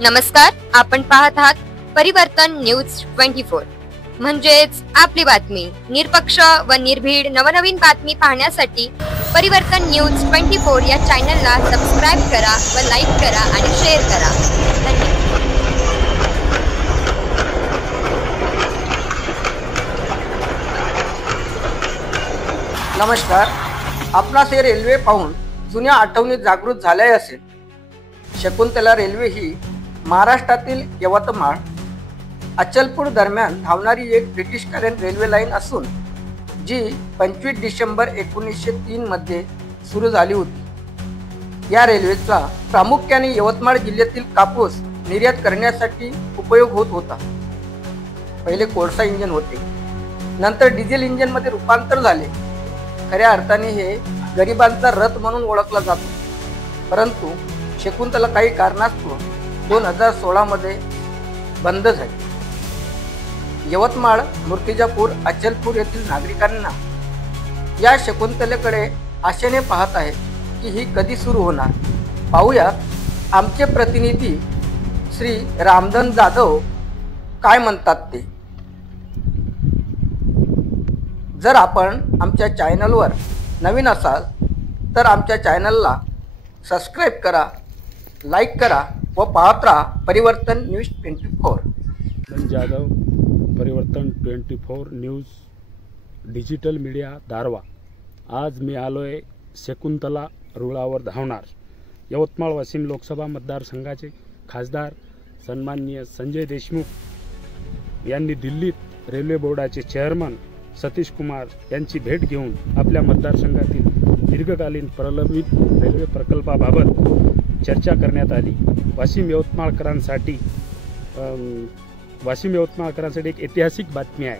नमस्कार, आपण पाहत आहात परिवर्तन न्यूज 24 म्हणजेच आपली बातमी। निरपक्ष व निर्भीड नवनवीन बातमी पाहण्यासाठी परिवर्तन न्यूज 24 या चॅनलला सबस्क्राइब करा व लाईक करा आणि शेअर करा। नमस्कार, आपणास हे रेल्वे पाहून जुन्या आठवणी जागृत झाल्या असेल। शकुंतला रेल्वे ही महाराष्ट्रातील यवतमाळ अचलपूर दरम्यान धावणारी एक ब्रिटिशकालीन रेल्वे लाईन असून जी 25 डिसेंबर 1903 मध्ये सुरू झाली होती। या रेल्वेचा प्रामुख्याने यवतमाळ जिल्ह्यातील कापूस निर्यात करण्यासाठी उपयोग होत होता। पहिले कोळसा इंजिन होते, नंतर डिझेल इंजिन मध्ये रूपांतर झाले। खऱ्या अर्थाने हे गरिबांचा रथ म्हणून ओळखला जातो, परंतु शकुंतला काही कारणास्तव 2016 मध्ये बंद झाली। यवतमाळ, मूर्तिजापूर, अचलपूर येथील नागरिकांना या शकुंतलेकडे आशेने पाहत आहेत की ही कधी सुरू होणार। पाहूयात आमचे प्रतिनिधी श्री रामधन जाधव काय म्हणतात ते। जर आपण आमच्या चॅनलवर नवीन असाल तर आमच्या चॅनलला सबस्क्राइब करा, लाईक करा व पाहत राहा परिवर्तन न्यूज 24। रामधन जाधव, परिवर्तन 24 न्यूज डिजिटल मीडिया दारवा। आज मी आलोय शकुंतला रुळावर धावणार। यवतमाळ वाशिम लोकसभा मतदारसंघाचे खासदार सन्माननीय संजय देशमुख यांनी दिल्लीत रेल्वे बोर्डाचे चेअरमन सतीश कुमार यांची भेट घेऊन आपल्या मतदारसंघातील दीर्घकालीन प्रलंबित रेल्वे प्रकल्पाबाबत चर्चा करण्यात आली। वाशिम यवतमाळकरांसाठी एक ऐतिहासिक बातमी आहे।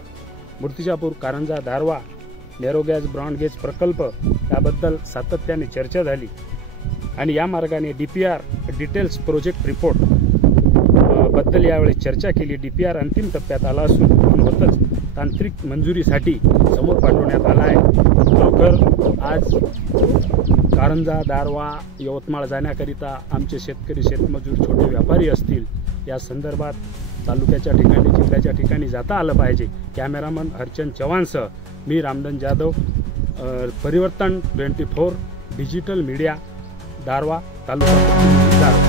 Murtijapur, Karanja, Darwha narrow guys broad gauge प्रकल्प याबद्दल सातत्याने चर्चा झाली आणि या मार्गाने डीपीआर डिटेल्स प्रोजेक्ट रिपोर्ट बद्दल यावेळी चर्चा केली। डीपीआर अंतिम टप्प्यात आला असून होतच तांत्रिक मंजुरीसाठी समोर पाठवण्यात आला आहे। लवकर आज कारंजा, दारवा, यवतमाळ जाण्याकरिता आमचे शेतकरी, शेतमजूर, छोटे व्यापारी असतील, या संदर्भात तालुक्याच्या ठिकाणी, जिल्ह्याच्या ठिकाणी जाता आलं पाहिजे। कॅमेरामन हरचंद चव्हाणसह मी रामधन जाधव, परिवर्तन 24 डिजिटल मीडिया दारवा तालुका।